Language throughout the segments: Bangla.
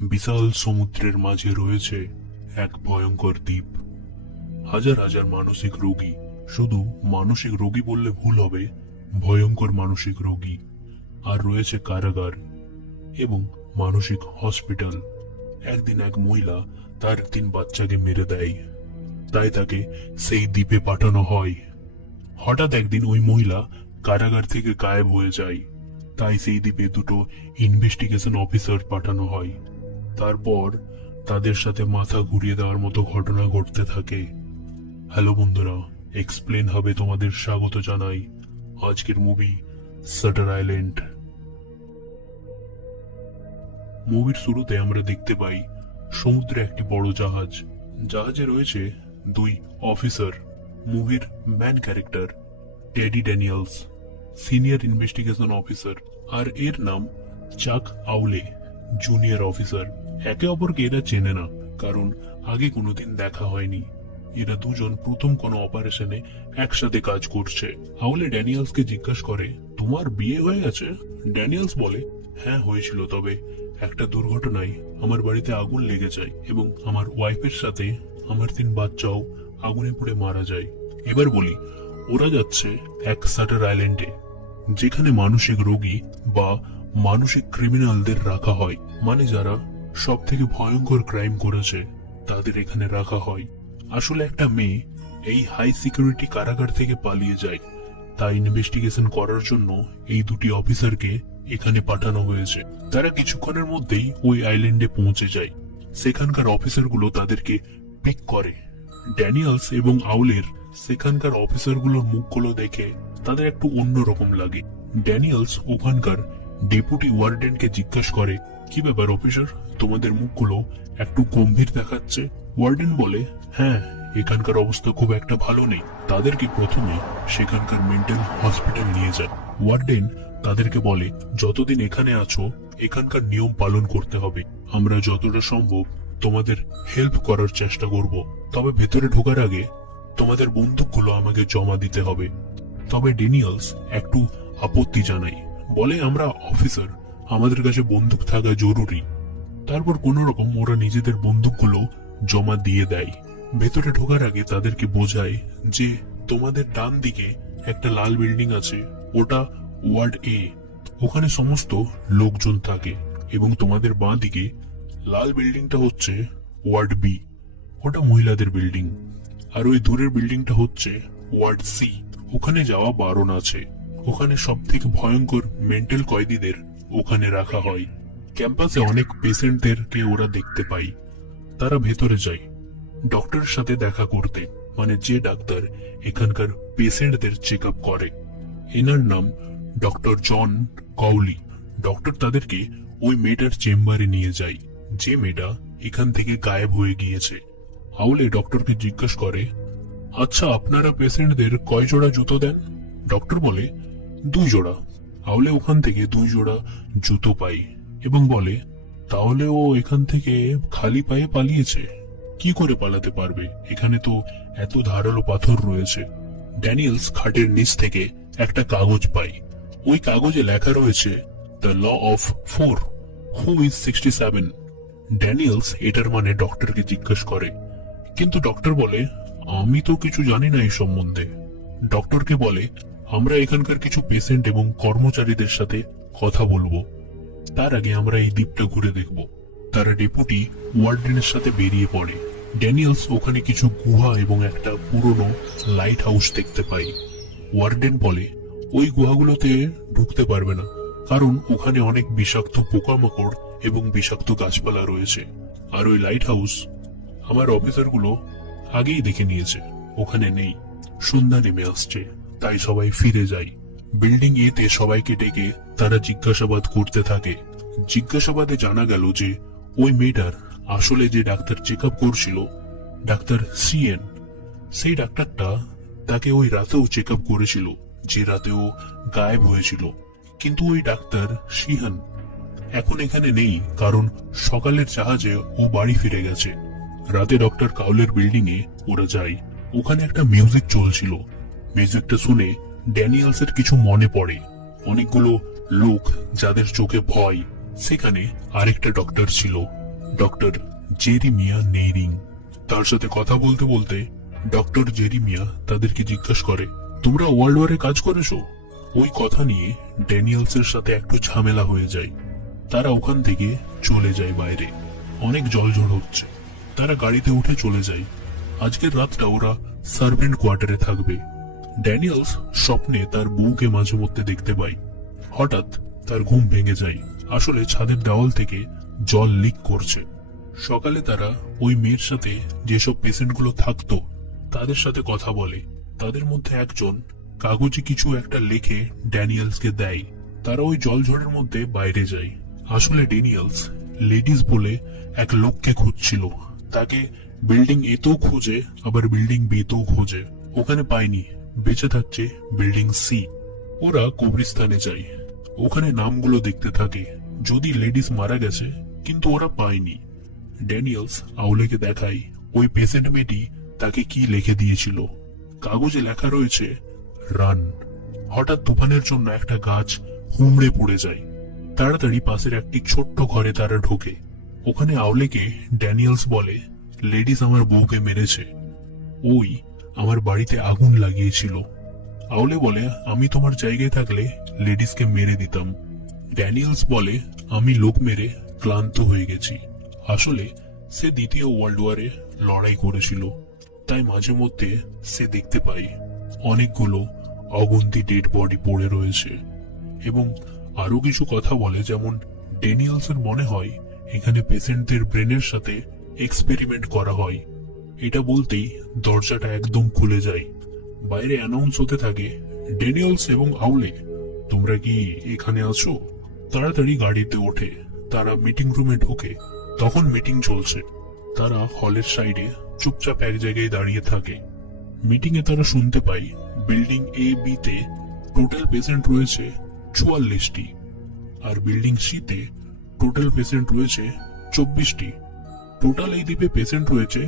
বিশাল সমুদ্রের মাঝে রয়েছে এক ভয়ঙ্কর দ্বীপ। হাজার হাজার মানসিক রোগী, শুধু মানসিক রোগী বললে ভুল হবে, ভয়ঙ্কর মানসিক রোগী। আর রয়েছে কারাগার এবং মানসিক হসপিটাল। একদিন এক মহিলা তার 3 বাচ্চাকে মেরে দেয়, তাই তাকে সেই দ্বীপে পাঠানো হয়। হঠাৎ একদিন ওই মহিলা কারাগার থেকে গায়েব হয়ে যায়, তাই সেই দ্বীপে 2টো ইনভেস্টিগেশন অফিসার পাঠানো হয়। তারপর তাদের সাথে মাথা ঘুরিয়ে দেওয়ার মতো ঘটনা ঘটতে থাকে। হ্যালো বন্ধুরা, এক্সপ্লেন হবে তোমাদের স্বাগত জানাই। আজকের মুভি শাটার আইল্যান্ড। মুভির শুরুতে আমরা দেখতে পাই সমুদ্রে একটি বড় জাহাজ। জাহাজে রয়েছে 2 অফিসার। মুভির man character Teddy Daniels, senior investigation officer, আর এর নাম চাক আউলে, জুনিয়র অফিসার। একে অপরকে এরা চেনে না, কারণ আগে কোনোদিন দেখা হয়নি। এরা দুজন প্রথম কোনো অপারেশনে একসাথে কাজ করছে। আউলে ড্যানিয়েলসকে জিজ্ঞাসা করে, তোমার বিয়ে হয়ে গেছে? ড্যানিয়েলস বলে, হ্যাঁ হয়েছিল, তবে একটা দুর্ঘটনায় আমার বাড়িতে আগুন লেগে যায় এবং আমার ওয়াইফের সাথে আমার 3 বাচ্চাও আগুনে পুড়ে মারা যায়। এবার বলি, ওরা যাচ্ছে এক শাটার আইল্যান্ডে, যেখানে মানসিক রোগী বা মানসিক ক্রিমিনালদের রাখা হয়। মানে যারা সব থেকে ভয়ঙ্কর ক্রাইম করেছে তাদের এখানে রাখা হয়। আসলে একটা মেয়ে এই হাই সিকিউরিটি কারাগার থেকে পালিয়ে যায়, তাই ইনভেস্টিগেশন করার জন্য এই 2টি অফিসারকে এখানে পাঠানো হয়েছে। তারা কিছুক্ষণের মধ্যেই ওই আইল্যান্ডে পৌঁছে যায়। সেখানকার অফিসারগুলো তাদেরকে পিক করে। ড্যানিয়েলস এবং আউলের সেখানকার অফিসারগুলোর মুখগুলো দেখে তাদের একটু অন্যরকম লাগে। ড্যানিয়েলস ওখানকার ডেপুটি ওয়ার্ডেনকে জিজ্ঞাসা করে, কি ব্যাপার অফিসার, তোমাদের মুখগুলো একটু গম্ভীর দেখাচ্ছে? ওয়ার্ডেন বলে, হ্যাঁ, এখানকার অবস্থা খুব একটা ভালো নেই। তাদেরকে প্রথমে সেখানকার মেন্টাল হসপিটাল নিয়ে যায়। ওয়ার্ডেন তাদেরকে বলে, যতদিন এখানে আছো এখানকার নিয়ম পালন করতে হবে। আমরা যতটা সম্ভব তোমাদের হেল্প করার চেষ্টা করব, তবে ভেতরে ঢোকার আগে তোমাদের বন্দুকগুলো আমাকে জমা দিতে হবে। তবে ড্যানিয়েলস একটু আপত্তি জানায়, বলে, আমরা অফিসার, আমাদের কাছে বন্দুক থাকা জরুরি। তারপর কোন রকম ওরা নিজেদের বন্দুকগুলো জমা দিয়ে দেয়। ভেতরে ঢোকার আগে তাদেরকে বোঝায় যে তোমাদের ডান দিকে একটা লাল বিল্ডিং আছে, ওটা ওয়ার্ড এ, ওখানে সমস্ত লোকজন থাকে, এবং তোমাদের বাঁ দিকে লাল বিল্ডিংটা হচ্ছে ওয়ার্ড বি, ওটা মহিলাদের বিল্ডিং, আর ওই দূরের বিল্ডিংটা হচ্ছে ওয়ার্ড সি, ওখানে যাওয়া বারণ আছে। ওখানে সব থেকে ভয়ঙ্কর মেন্টাল কয়েদিদের ওখানে রাখা হয়। ক্যাম্পাসে অনেক পেশেন্টদেরকে ওরা দেখতে পাই। তারা ভেতরে যায় ডক্টরের সাথে দেখা করতে, মানে যে ডাক্তার এখানকার পেশেন্টদের চেক আপ করে। এনার নাম ডক্টর জন কাউলি। ডক্টর তাদেরকে ওই মেয়েটার চেম্বারে নিয়ে যায়, যে মেয়েটা এখান থেকে গায়েব হয়ে গিয়েছে। আউলে ডক্টরকে জিজ্ঞাসা করে, আচ্ছা, আপনারা পেশেন্টদের কয় জোড়া জুতো দেন? ডক্টর বলে, 2 জোড়া। আউলে ওখান থেকে 2 জোড়া জুতো পাই এবং বলে, তাহলে ও এখান থেকে খালি পায়ে পালিয়েছে? কি করে পালাতে পারবে, এখানে তো এত ধারালো পাথর রয়েছে। ড্যানিয়েলস খাটের নিচ থেকে একটা কাগজ পাই। ওই কাগজে লেখা রয়েছে, the law of 4, who is 67। Daniels এটার মানে ডক্টরকে জিজ্ঞাসা করে, কিন্তু ডক্টর বলে, আমি তো কিছু জানি না এই সম্বন্ধে। ডক্টরকে বলে, আমরা এখানকার কিছু পেশেন্ট এবং কর্মচারীদের সাথে কথা বলবো, তার আগে আমরা এই দ্বীপটা ঘুরে দেখব। তারা ডেপুটি ওয়ার্ডেনের সাথে বেরিয়ে পড়ে। ড্যানিয়েলস ওখানে কিছু গুহা এবং একটা পুরনো লাইট হাউস দেখতে পাই। ওয়ার্ডেন বলে, ওই গুহাগুলোতে ঢুকতে পারবে না, কারণ ওখানে অনেক বিষাক্ত পোকামাকড় এবং বিষাক্ত গাছপালা রয়েছে। আর ওই লাইট হাউস আমার অফিসারগুলো আগেই দেখে নিয়েছে, ওখানে নেই। সন্ধ্যা নেমে আসছে, তাই সবাই ফিরে যায়। বিল্ডিং এতে সবাইকে ডেকে তারা জিজ্ঞাসাবাদ করতে থাকে। জিজ্ঞাসাবাদে জানা গেল যে ওই মেয়েটার আসলে যে ডাক্তার চেক আপ করছিল, ডাক্তার সিএন, সেই ডাক্তারটা তাকে ওই রাতেও চেক আপ করেছিল, যে রাতেও গায়েব হয়েছিল। কিন্তু ওই ডাক্তার শিহান এখন এখানে নেই, কারণ সকালের জাহাজে ও বাড়ি ফিরে গেছে। রাতে ডক্টর কাউলের বিল্ডিং এ ওরা যায়। ওখানে একটা মিউজিক চলছিল। মিউজিকটা শুনে ড্যানিয়েলসের কিছু মনে পড়ে, অনেকগুলো লোক যাদের চোখে ভয়। সেখানে আরেকটা ডক্টর ছিল, ডক্টর জেরিমিয়া নেইরিং। তার সাথে কথা বলতে বলতে ডক্টর জেরিমিয়া তাদেরকে জিজ্ঞাসা করে, তোমরা ওয়ার্ল্ড ওয়ারে কাজ করেছো? ওই কথা নিয়ে ড্যানিয়েলসের সাথে একটু ঝামেলা হয়ে যায়। তারা ওখান থেকে চলে যায় বাইরে। অনেক জলঝড় হচ্ছে। তারা গাড়িতে উঠে চলে যায়। আজকের রাতটা ওরা সার্ভেন্ট কোয়ার্টারে থাকবে। ড্যানিয়েলস স্বপ্নে তার বউকে মাঝে মধ্যে দেখতে পায়। হঠাৎ তার ঘুম ভেঙে যায়। আসলে ছাদের দেওয়াল থেকে জল লিক করছে। সকালে তারা ওই মেয়ের সাথে যেসব পেশেন্টগুলো থাকতো তাদের সাথে কথা বলে। তাদের মধ্যে একজন কাগজে কিছু একটা লিখে ড্যানিয়েলসকে দেয়। তারা ওই জলঝড়ের মধ্যে বাইরে যায়। আসলে ড্যানিয়েলস লেডিস বলে এক লোককে খুঁজছিল। তাকে বিল্ডিং এতেও খোঁজে, আবার বিল্ডিং বিতেও খোঁজে। ওখানে পায়নি। বেঁচে থাকছে বিল্ডিং সি। ওরা কবরস্থানে যায়। ওখানে নামগুলো দেখতে থাকে, যদি লেডিস মারা গেছে, কিন্তু ওরা পায়নি। ড্যানিয়েলস আউলেকে দেখায় ওই পেশেন্ট মেয়েটি তাকে কি লিখে দিয়েছিল। কাগজে লেখা রয়েছে রান। হঠাৎ তুফানের জন্য একটা গাছ হুমড়ে পড়ে যায়। তাড়াতাড়ি পাশের একটি ছোট্ট ঘরে তারা ঢোকে। ওখানে আউলেকে ড্যানিয়েলস বলে, লেডিস আমার বউকে মেরেছে। ওই আমার বাড়িতে আগুন লাগিয়েছিল। আউলে বলে, আমি তোমার জায়গায় থাকলে লেডিসকে মেরে দিতাম। ড্যানিয়েলস বলে, আমি লোক মেরে ক্লান্ত হয়ে গেছি। আসলে সে দ্বিতীয় ওয়ার্ল্ড ওয়ারে লড়াই করেছিল, তাই মাঝে মধ্যে সে দেখতে পায় অনেকগুলো অগুন্তি ডেড বডি পড়ে রয়েছে। এবং আরো কিছু কথা বলে, যেমন ড্যানিয়েলসের মনে হয় এখানে পেশেন্টদের ব্রেনের সাথে এক্সপেরিমেন্ট করা হয়। এটা বলতেই দরজাটা একদম খুলে যায়। বাইরে অ্যানাউন্স হতে থাকে, ড্যানিয়েলস এবং আউলে, তোমরা কি এখানে আছো? তাড়াতাড়ি গাড়িতে ওঠে। তারা মিটিং রুমে ঢোকে। তখন মিটিং চলছে। তারা হলের সাইডে চুপচাপ এক জায়গায় দাঁড়িয়ে থাকে। মিটিং এ তারা শুনতে পায় বিল্ডিং এ বি তে টোটাল পেশেন্ট রয়েছে 44টি, আর বিল্ডিং সি তে টোটাল পেশেন্ট রয়েছে 24টি। টোটাল এই দ্বীপে পেশেন্ট রয়েছে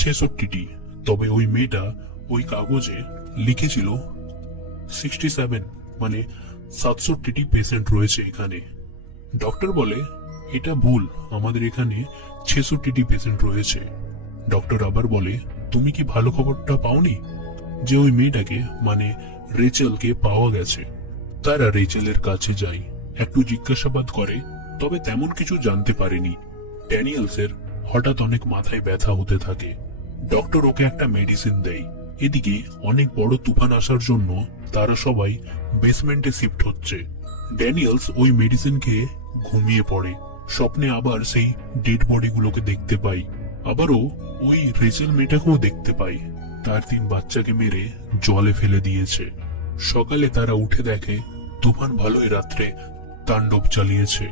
66টি। তবে ওই মেয়েটা ওই কাগজে লিখেছিল 67, মানে 67টি পেশেন্ট রয়েছে এখানে। ডক্টর বলে, এটা ভুল, আমাদের এখানে 66টি পেশেন্ট রয়েছে। ডক্টর আবার বলে, তুমি কি ভালো খবরটা পাওনি যে ওই মেয়েটাকে, মানে রেচেলকে পাওয়া গেছে? তারা রেচেলের কাছে যায়, একটু জিজ্ঞাসাবাদ করে, তবে তেমন কিছু জানতে পারেনি। ড্যানিয়েলসের হঠাৎ অনেক মাথায় ব্যথা হতে থাকে। ডক্টর ওকে একটা মেডিসিন দেয়। এদিকে অনেক বড় তুফান আসার জন্য তারা সবাই বেসমেন্টে শিফট হচ্ছে। ড্যানিয়েলস ওই মেডিসিন খেয়ে ঘুমিয়ে পড়ে। স্বপ্নে আবার সেই ডেড বডিগুলোকে দেখতে পাই। আবারও ওই রেচেল মেয়েটাকেও দেখতে পাই। তার 3 বাচ্চাকে মেরে জলে ফেলে দিয়েছে। সকালে তারা উঠে দেখে তুফান ভালোই রাত্রে তাণ্ডব চালিয়েছে।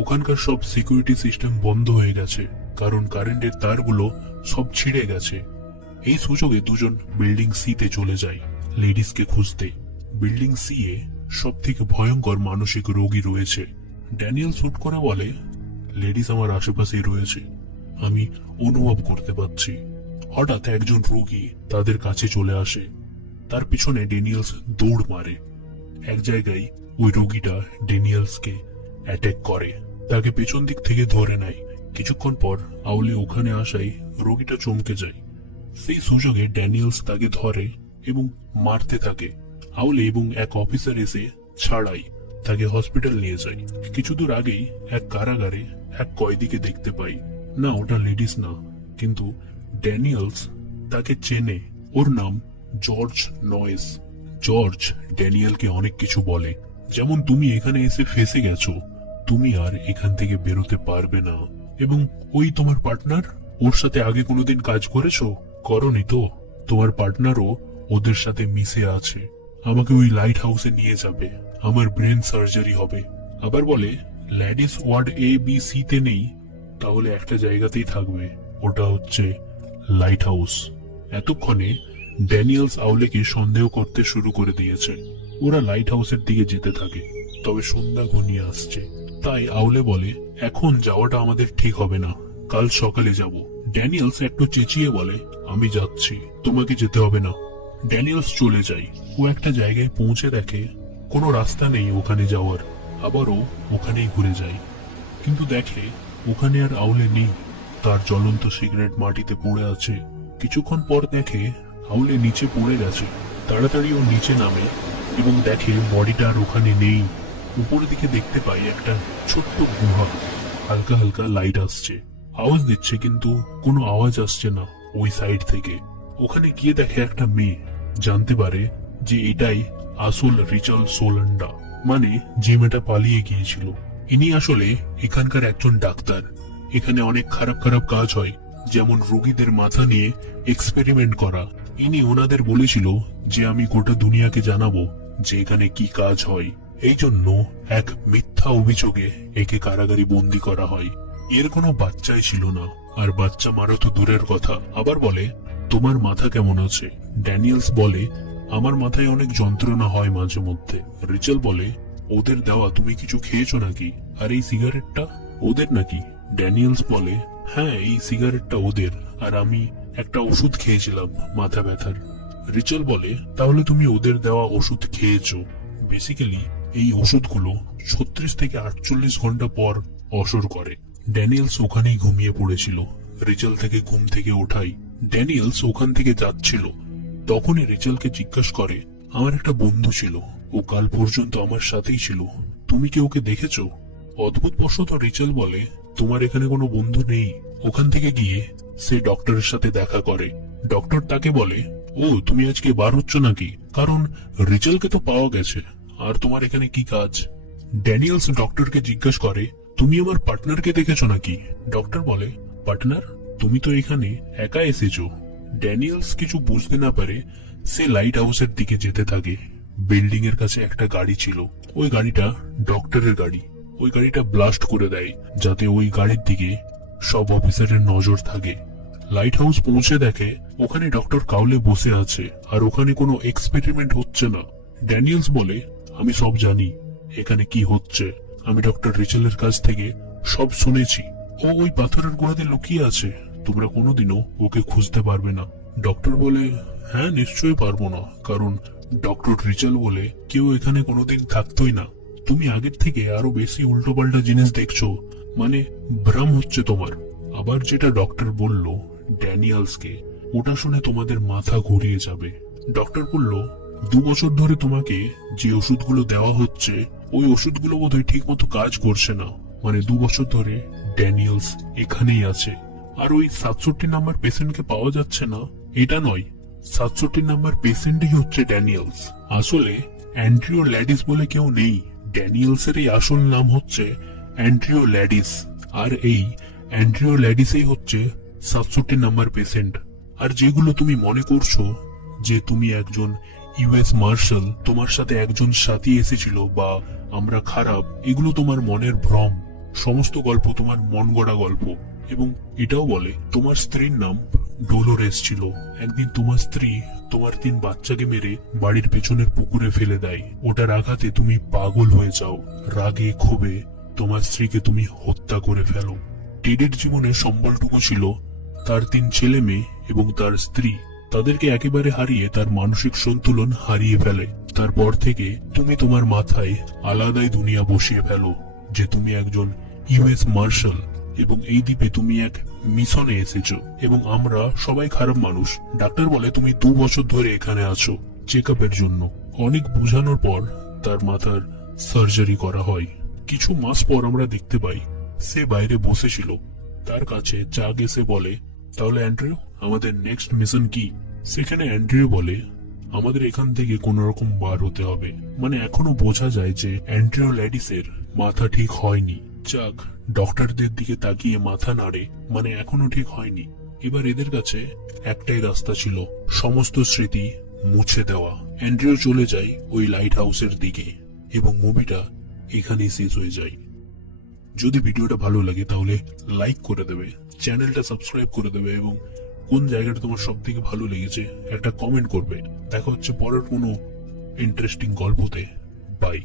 ওখানকার সব সিকিউরিটি সিস্টেম বন্ধ হয়ে গেছে, কারণ কারেন্টের তারগুলো সব ছিঁড়ে গেছে। এই সুযোগে দুজন বিল্ডিং সি তে চলে যায় লেডিসকে খুঁজতে। বিল্ডিং সি এ সব থেকে ভয়ঙ্কর মানসিক রোগী রয়েছে। ড্যানিয়েল শুট করে বলে, লেডিস আমার আশেপাশেই রয়েছে, আমি অনুভব করতে পারছি। হঠাৎ একজন রোগী তাদের কাছে চলে আসে। তার পিছনে ড্যানিয়েলস দৌড় মারে। এক জায়গায় ওই রোগীটা ড্যানিয়েলসকে অ্যাটাক করে, তাকে পেছন দিক থেকে ধরে নেয়। কিছুক্ষণ পর আউলে ওখানে আসায় রোগীটা চমকে যায়। সেই সুযোগে ড্যানিয়েলস তাকে ধরে এবং মারতে থাকে। আউলে এবং এক অফিসার এসে ছাড়াই তাকে হসপিটাল নিয়ে যায়। কিছু দূর আগেই এক কারাগারে এক কয়েদিকে দেখতে পাই। না, ওটা লেডিস না, কিন্তু ড্যানিয়েলস তাকে চেনে। ওর নাম জর্জ নয়েস। জর্জ ড্যানিয়েলকে অনেক কিছু বলে, যেমন তুমি এখানে এসে ফেসে গেছো, তুমি আর এখান থেকে বেরোতে পারবে না। এবং ওই তোমার পার্টনার, ওর সাথে আগে কোনোদিন কাজ করেছো? করনি তো? তোমার পার্টনারও ওদের সাথে মিশে আছে। আমাকে ওই লাইট হাউসে নিয়ে যাবে, আমার ব্রেন সার্জারি হবে। আবার বলে, ladies word A B C তে নেই, তাহলে একটা জায়গাতেই থাকবে, ওটা হচ্ছে লাইট হাউস। এতক্ষণে ড্যানিয়েলস আউলেকে সন্দেহ করতে শুরু করে দিয়েছে। ওরা লাইট হাউসের দিকে যেতে থাকে, তবে সন্ধ্যা ঘনিয়ে আসছে। তাই আউলে বলে, এখন যাওয়াটা আমাদের ঠিক হবে না, কাল সকালে যাব। ড্যানিয়েলস একটু চেঁচিয়ে বলে, আমি যাচ্ছি, তোমাকে যেতে হবে না। ড্যানিয়েলস চলে যায়। ও একটা জায়গায় পৌঁছে দেখে কোনো রাস্তা নেই ওখানে যাওয়ার। আবারও ওখানেই ঘুরে যায়, কিন্তু দেখে ওখানে আর আউলে নেই। তার জ্বলন্ত সিগারেট মাটিতে পড়ে আছে। কিছুক্ষণ পর দেখে আউলে নিচে পড়ে গেছে। তাড়াতাড়ি ও নিচে নামে এবং দেখে বডিটা আর ওখানে নেই। উপরের দিকে দেখতে পাই একটা ছোট্ট গুহা। হালকা হালকা লাইট আসছে, আওয়াজ দিচ্ছে, কিন্তু কোনো আওয়াজ আসছে না ওই সাইড থেকে। ওখানে গিয়ে দেখে একটা মেয়ে। জানতে পারে যে এটাই আসল রিচাল সোলান্ডা, মানে যে মেয়েটা পালিয়ে গিয়েছিল। ইনি আসলে এখানকার একজন ডাক্তার। এখানে অনেক খারাপ খারাপ কাজ হয়, যেমন রোগীদের মাথা নিয়ে এক্সপেরিমেন্ট করা। ইনি ওনাদের বলেছিল যে আমি গোটা দুনিয়াকে জানাবো যে এখানে কি কাজ হয়। এই জন্য এক মিথ্যা অভিযোগে একে কারাগারে বন্দি করা হয়। এর কোনো বাচ্চাই ছিল না, আর বাচ্চা মারো তো দূরের কথা। আবার বলে, তোমার মাথা কেমন আছে? ড্যানিয়েলস বলে, আমার মাথায় অনেক যন্ত্রণা হয় মাঝে মধ্যে। রিচেল বলে, ওদের দেওয়া তুমি কিছু খেয়েছো নাকি? আর এই সিগারেটটা ওদের নাকি? ড্যানিয়েলস বলে, হ্যাঁ, এই সিগারেটটা ওদের, আর আমি একটা ওষুধ খেয়েছিলাম মাথা ব্যথার। রিচেল বলে, তাহলে তুমি ওদের দেওয়া ওষুধ খেয়েছো। বেসিক্যালি এই ওষুধগুলো 36 থেকে 48 ঘন্টা পর অসর করে। ড্যানিয়েলস ওখানেই ঘুমিয়ে পড়েছিল। রিচেল থেকে ঘুম থেকে ওঠাই। ড্যানিয়েলস ওখান থেকে যাচ্ছিল। তখনই রিচেলকে জিজ্ঞাসা করে, আমার একটা বন্ধু ছিল, ও কাল পর্যন্ত আমার সাথেই ছিল, তুমি কি ওকে দেখেছো? অদ্ভুত বশত রিচেল বলে, তোমার এখানে কোনো বন্ধু নেই। ওখান থেকে গিয়ে সে ডক্টরের সাথে দেখা করে। ডক্টর তাকে বলে, ও তুমি আজকে বার হচ্ছ নাকি? কারণ রিচেলকে তো পাওয়া গেছে, আর তোমার এখানে কি কাজ? ড্যানিয়েলস ডক্টরকে জিজ্ঞাসা করে, তুমি আমার পার্টনারকে দেখেছো নাকি? ডক্টর বলে, পার্টনার? তুমি তো এখানে একা এসেছো। ড্যানিয়েলস কিছু বুঝতে না পারে সে লাইট হাউসের দিকে যেতে থাকে। বিল্ডিং এর কাছে একটা গাড়ি ছিল। ওই গাড়িটা ডক্টরের গাড়ি। ওই গাড়িটা ব্লাস্ট করে দেয় যাতে ওই গাড়ির দিকে সব অফিসারের নজর থাকে। লাইট হাউস পৌঁছে দেখে ওখানে ডক্টর কাউলে বসে আছে, আর ওখানে কোনো এক্সপেরিমেন্ট হচ্ছে না। ড্যানিয়েলস বলে, আমি সব জানি এখানে কি হচ্ছে। আমি ডক্টর রিচেলের কাছ থেকে সব শুনেছি। ও ওই পাথরের গুহাতে লুকিয়ে আছে, তোমরা কোনোদিনও ওকে খুঁজতে পারবে না। ডক্টর বলে, হ্যাঁ, নিশ্চয়ই পারবো না, কারণ ডক্টর রিচেল বলে কেউ এখানে কোনোদিন থাকতোই না। তুমি আগের থেকে আরো বেশি উল্টোপাল্টা জিনিস দেখছো, মানে ভ্রম হচ্ছে তোমার। আবার যেটা ডক্টর বলল ড্যানিয়েলসকে, ওটা শুনে তোমাদের মাথা ঘুরিয়ে যাবে। ডক্টর বলল, 2 বছর ধরে তোমাকে যে ওষুধগুলো দেওয়া হচ্ছে, ওই ওষুধগুলো বোধহয় ঠিক মতো কাজ করছে না। মানে 2 বছর ধরে ড্যানিয়েলস এখানেই আছে। আর ওই 67 নাম্বার পেশেন্টকে পাওয়া যাচ্ছে না, এটা নয়, 67 নাম্বার পেশেন্টই হচ্ছে ড্যানিয়েলস। আসলে অ্যান্ড্রিও ল্যাডিস বলে কেউ নেই। ড্যানিয়েলসের এই আসল নাম হচ্ছে অ্যান্ড্রিও ল্যাডিস, আর এই অ্যান্ড্রিও ল্যাডিসই হচ্ছে 67 নাম্বার পেশেন্ট। আর যেগুলো তুমি মনে করছো যে তুমি একজন ইউএস মার্শাল, তোমার সাথে একজন সাথী এসেছিল, বা আমরা খারাপ, এগুলো তোমার মনের ভ্রম। সমস্ত গল্প তোমার মন গড়া গল্প। এবং এটাও বলে তোমার স্ত্রীর নাম ডোলোরেস ছিল। একদিন তোমার স্ত্রী তোমার 3 বাচ্চাকে মেরে বাড়ির পেছনের পুকুরে ফেলে দেয়। ওটার আঘাতে তুমি পাগল হয়ে যাও। রাগে ক্ষোভে তোমার স্ত্রীকে তুমি হত্যা করে ফেলো। টেডির জীবনে সম্বলটুকু ছিল তার 3 ছেলে মেয়ে এবং তার স্ত্রী। তাদেরকে একেবারে হারিয়ে তার মানসিক সন্তুলন হারিয়ে ফেলে। তারপর থেকে তুমি তোমার মাথায় আলাদাই দুনিয়া বসিয়ে ফেলো যে তুমি একজন ইউএস মার্শাল, এবং এই দ্বীপে তুমি এক মিশনে এসেছো, এবং আমরা সবাই খারাপ মানুষ। ডাক্তার বলে, তুমি 2 বছর ধরে এখানে আছো চেক আপের জন্য। অনেক বোঝানোর পর তার মাথার সার্জারি করা হয়। কিছু মাস পর আমরা দেখতে পাই সে বাইরে বসেছিল। তার কাছে চাক এসে বলে, তাহলে অ্যান্ড্রিউ, আমাদের নেক্সট মিশন কি? সেখানে অ্যান্ড্রিউ বলে, আমাদের এখান থেকে কোন রকম বার হতে হবে। মানে এখনো বোঝা যায় যে অ্যান্ড্রিউ ল্যাডিসের মাথা ঠিক হয়নি। চাক ডক্টরদের দিকে তাকিয়ে মাথা নাড়ে, মানে এখনো ঠিক হয়নি। এবার এদের কাছে একটাই রাস্তা ছিল, সমস্ত স্মৃতি মুছে দেওয়া। অ্যান্ড্রিউ চলে যায় ওই লাইট হাউসের দিকে, এবং মুভিটা এখানেই শেষ হয়ে যায়। যদি ভিডিওটা ভালো লাগে তাহলে লাইক করে দেবে, চ্যানেলটা সাবস্ক্রাইব করে দেবে, এবং কোন জায়গাটা তোমার সব থেকে ভালো লেগেছে একটা কমেন্ট করবে। দেখা হচ্ছে পরের কোনো ইন্টারেস্টিং গল্পতে। বাই।